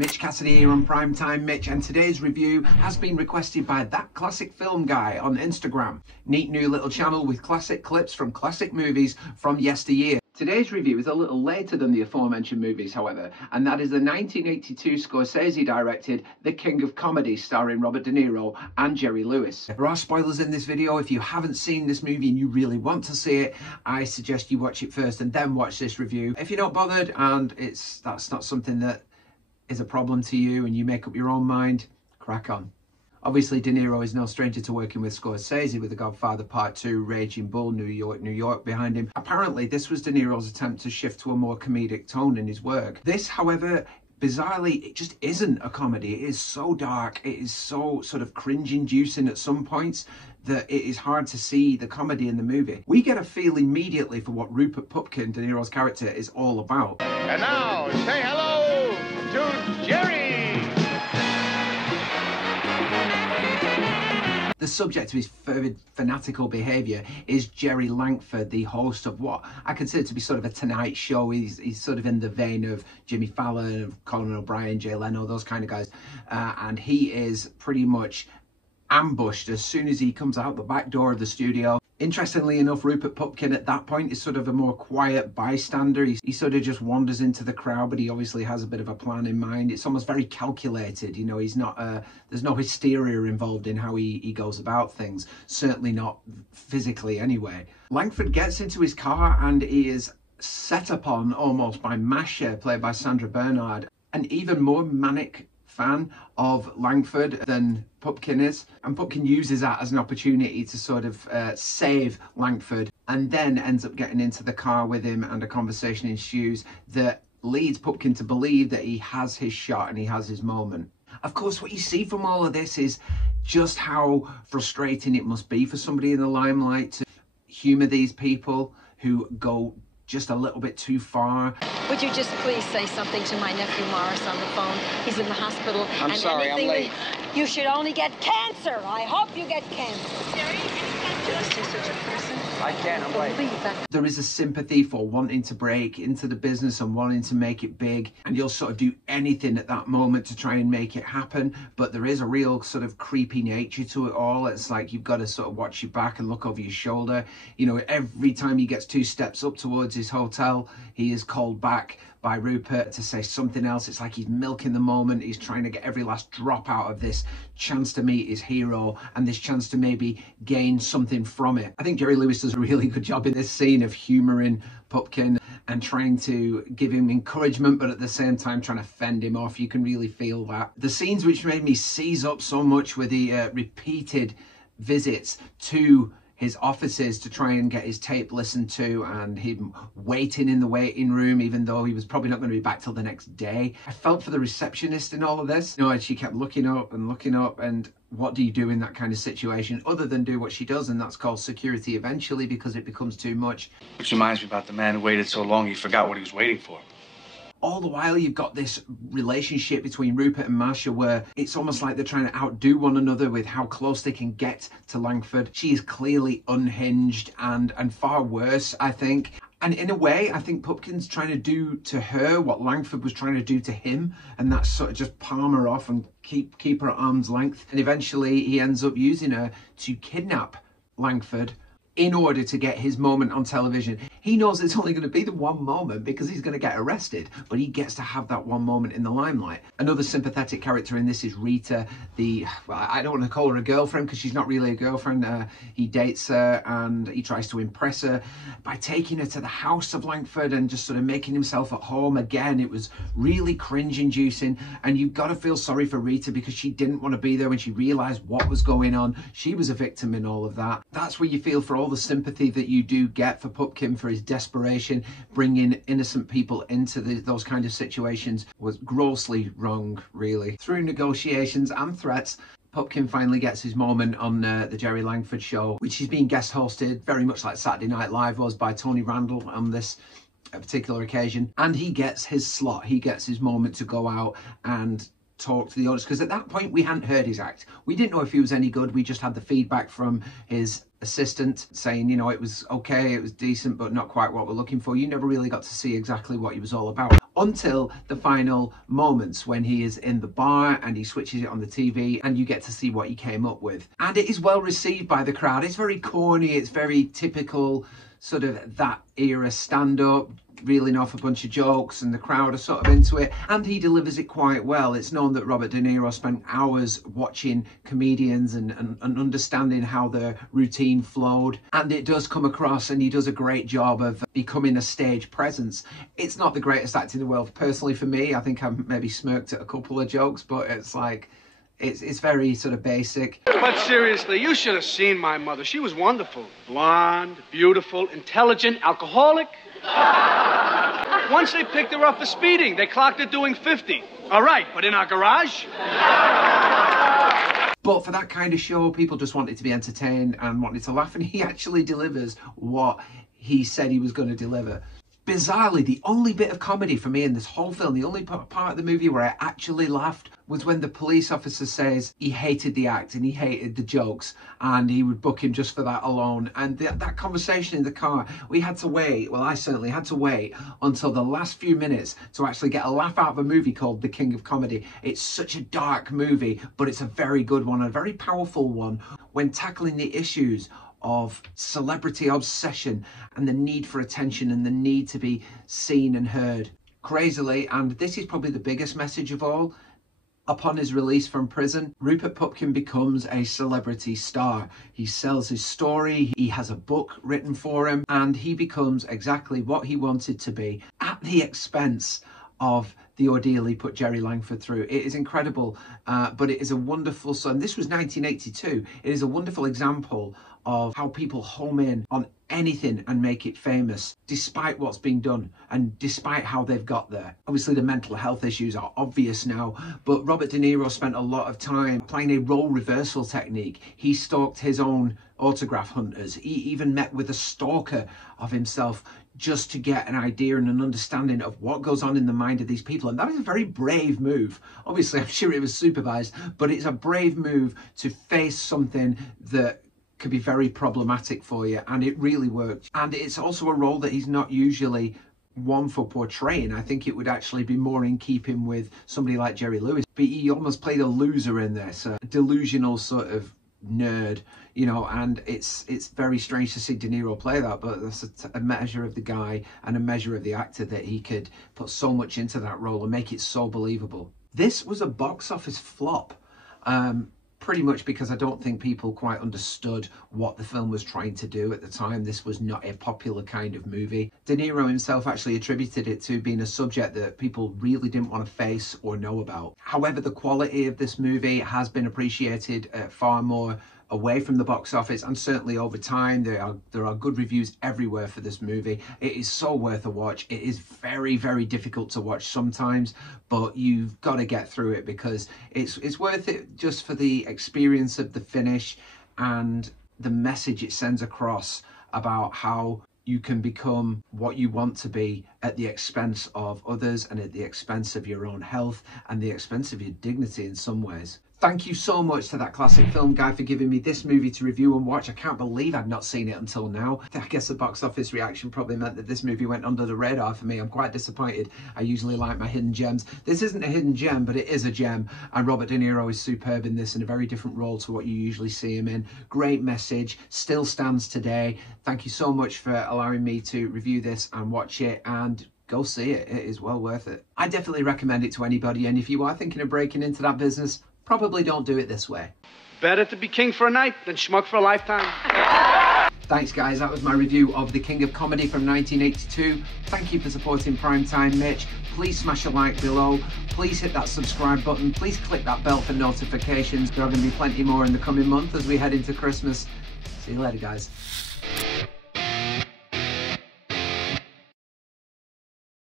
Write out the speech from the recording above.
𝐒𝐇𝐀𝐑𝐄 here on Primetime Mitch, and today's review has been requested by That Classic Film Guy on Instagram. Neat new little channel with classic clips from classic movies from yesteryear. Today's review is a little later than the aforementioned movies, however, and that is the 1982 Scorcese directed The King of Comedy, starring Robert De Niro and Jerry Lewis. There are spoilers in this video. If you haven't seen this movie and you really want to see it, I suggest you watch it first and then watch this review. If you're not bothered and that's not something that is a problem to you and you make up your own mind, crack on. Obviously, De Niro is no stranger to working with Scorcese with The Godfather Part 2, Raging Bull, New York, New York behind him. Apparently, this was De Niro's attempt to shift to a more comedic tone in his work. This, however, bizarrely, it just isn't a comedy. It is so dark, it is so sort of cringe-inducing at some points that it is hard to see the comedy in the movie. We get a feel immediately for what Rupert Pupkin, De Niro's character, is all about. And now, say hello to Jerry! The subject of his fervid, fanatical behaviour is Jerry Langford, the host of what I consider to be sort of a Tonight Show. He's sort of in the vein of Jimmy Fallon, of Conan O'Brien, Jay Leno, those kind of guys. And he is pretty much ambushed as soon as he comes out the back door of the studio. Interestingly enough, Rupert Pupkin at that point is sort of a more quiet bystander. He sort of just wanders into the crowd, but he obviously has a bit of a plan in mind. It's almost very calculated, you know. He's not, there's no hysteria involved in how he goes about things, certainly not physically anyway. Langford gets into his car and he is set upon almost by Masha, played by Sandra Bernhard, an even more manic fan of Langford than Pupkin is, and Pupkin uses that as an opportunity to sort of save Langford, and then ends up getting into the car with him, and a conversation ensues that leads Pupkin to believe that he has his shot and he has his moment. Of course, what you see from all of this is just how frustrating it must be for somebody in the limelight to humour these people who go just a little bit too far. Would you just please say something to my nephew Morris on the phone? He's in the hospital. I'm sorry, I'm late. You should only get cancer. I hope you get cancer. Jerry, can you just such a person? I can, I'm late. There is a sympathy for wanting to break into the business and wanting to make it big, and you'll sort of do anything at that moment to try and make it happen, but there is a real sort of creepy nature to it all. It's like you've got to sort of watch your back and look over your shoulder. You know, every time he gets 2 steps up towards his hotel, he is called back by Rupert to say something else. It's like he's milking the moment. He's trying to get every last drop out of this chance to meet his hero and this chance to maybe gain something from it. I think Jerry Lewis does a really good job in this scene of humouring Pupkin and trying to give him encouragement, but at the same time trying to fend him off. You can really feel that. The scenes which made me seize up so much were the repeated visits to his offices to try and get his tape listened to, and him waiting in the waiting room even though he was probably not going to be back till the next day. I felt for the receptionist in all of this. You know, and she kept looking up, and what do you do in that kind of situation other than do what she does, and that's called security eventually because it becomes too much. Which reminds me about the man who waited so long he forgot what he was waiting for. All the while you've got this relationship between Rupert and Masha where it's almost like they're trying to outdo one another with how close they can get to Langford. She is clearly unhinged and far worse, I think. And in a way, I think Pupkin's trying to do to her what Langford was trying to do to him, and that's sort of just palm her off and keep her at arm's length. And eventually he ends up using her to kidnap Langford in order to get his moment on television. He knows it's only going to be the one moment because he's going to get arrested, but he gets to have that one moment in the limelight. Another sympathetic character in this is Rita, well, I don't want to call her a girlfriend because she's not really a girlfriend. He dates her and he tries to impress her by taking her to the house of Langford and just sort of making himself at home. Again, it was really cringe-inducing, and you've got to feel sorry for Rita because she didn't want to be there when she realised what was going on. She was a victim in all of that. That's where you feel for all the sympathy that you do get for Pupkin for his desperation. Bringing innocent people into those kind of situations was grossly wrong, really. Through negotiations and threats, Pupkin finally gets his moment on the Jerry Langford show, which is being guest hosted very much like Saturday Night Live was by Tony Randall on this particular occasion, and he gets his slot. He gets his moment to go out and talk to the audience, because at that point we hadn't heard his act. We didn't know if he was any good. We just had the feedback from his assistant saying, you know, it was okay, it was decent, but not quite what we're looking for. You never really got to see exactly what he was all about until the final moments when he is in the bar and he switches it on the TV and you get to see what he came up with. And it is well received by the crowd. It's very corny, it's very typical sort of that era stand-up, reeling off a bunch of jokes, and the crowd are sort of into it, and he delivers it quite well. It's known that Robert De Niro spent hours watching comedians and understanding how their routine flowed, and it does come across, and he does a great job of becoming a stage presence. It's not the greatest act in the world personally for me. I think I've maybe smirked at a couple of jokes, but it's like, it's very sort of basic. But seriously, you should have seen my mother. She was wonderful. Blonde, beautiful, intelligent, alcoholic. Once they picked her up for speeding. They clocked her doing 50. All right, but in our garage? But for that kind of show, people just wanted to be entertained and wanted to laugh, and he actually delivers what he said he was going to deliver. Bizarrely, the only bit of comedy for me in this whole film, the only part of the movie where I actually laughed, was when the police officer says he hated the act and he hated the jokes and he would book him just for that alone. And that conversation in the car, we had to wait, well I certainly had to wait until the last few minutes to actually get a laugh out of a movie called The King of Comedy. It's such a dark movie, but it's a very good one, a very powerful one when tackling the issues of celebrity obsession and the need for attention and the need to be seen and heard. Crazily, and this is probably the biggest message of all, upon his release from prison, Rupert Pupkin becomes a celebrity star. He sells his story, he has a book written for him, and he becomes exactly what he wanted to be at the expense of the ordeal he put Jerry Langford through. It is incredible, but it is a wonderful, and this was 1982, it is a wonderful example of how people home in on anything and make it famous, despite what's being done and despite how they've got there. Obviously the mental health issues are obvious now, but Robert De Niro spent a lot of time applying a role reversal technique. He stalked his own autograph hunters. He even met with a stalker of himself just to get an idea and an understanding of what goes on in the mind of these people. And that is a very brave move. Obviously, I'm sure it was supervised, but it's a brave move to face something that could be very problematic for you, and it really worked. And it's also a role that he's not usually one for portraying. I think it would actually be more in keeping with somebody like Jerry Lewis, but he almost played a loser in this, a delusional sort of nerd, you know, and it's very strange to see De Niro play that, but that's a measure of the guy and a measure of the actor, that he could put so much into that role and make it so believable. This was a box office flop, pretty much because I don't think people quite understood what the film was trying to do at the time. This was not a popular kind of movie. De Niro himself actually attributed it to being a subject that people really didn't want to face or know about. However, the quality of this movie has been appreciated far more away from the box office, and certainly over time. There are good reviews everywhere for this movie. It is so worth a watch. It is very, very difficult to watch sometimes, but you've got to get through it because it's worth it just for the experience of the finish and the message it sends across about how you can become what you want to be at the expense of others and at the expense of your own health and the expense of your dignity in some ways. Thank you so much to That Classic Film Guy for giving me this movie to review and watch. I can't believe I'd not seen it until now. I guess the box office reaction probably meant that this movie went under the radar for me. I'm quite disappointed. I usually like my hidden gems. This isn't a hidden gem, but it is a gem. And Robert De Niro is superb in this, in a very different role to what you usually see him in. Great message, still stands today. Thank you so much for allowing me to review this and watch it, and go see it. It is well worth it. I definitely recommend it to anybody, and if you are thinking of breaking into that business, probably don't do it this way. Better to be king for a night than schmuck for a lifetime. Thanks guys, that was my review of The King of Comedy from 1982. Thank you for supporting Primetime Mitch. Please smash a like below. Please hit that subscribe button. Please click that bell for notifications. There are going to be plenty more in the coming month as we head into Christmas. See you later guys.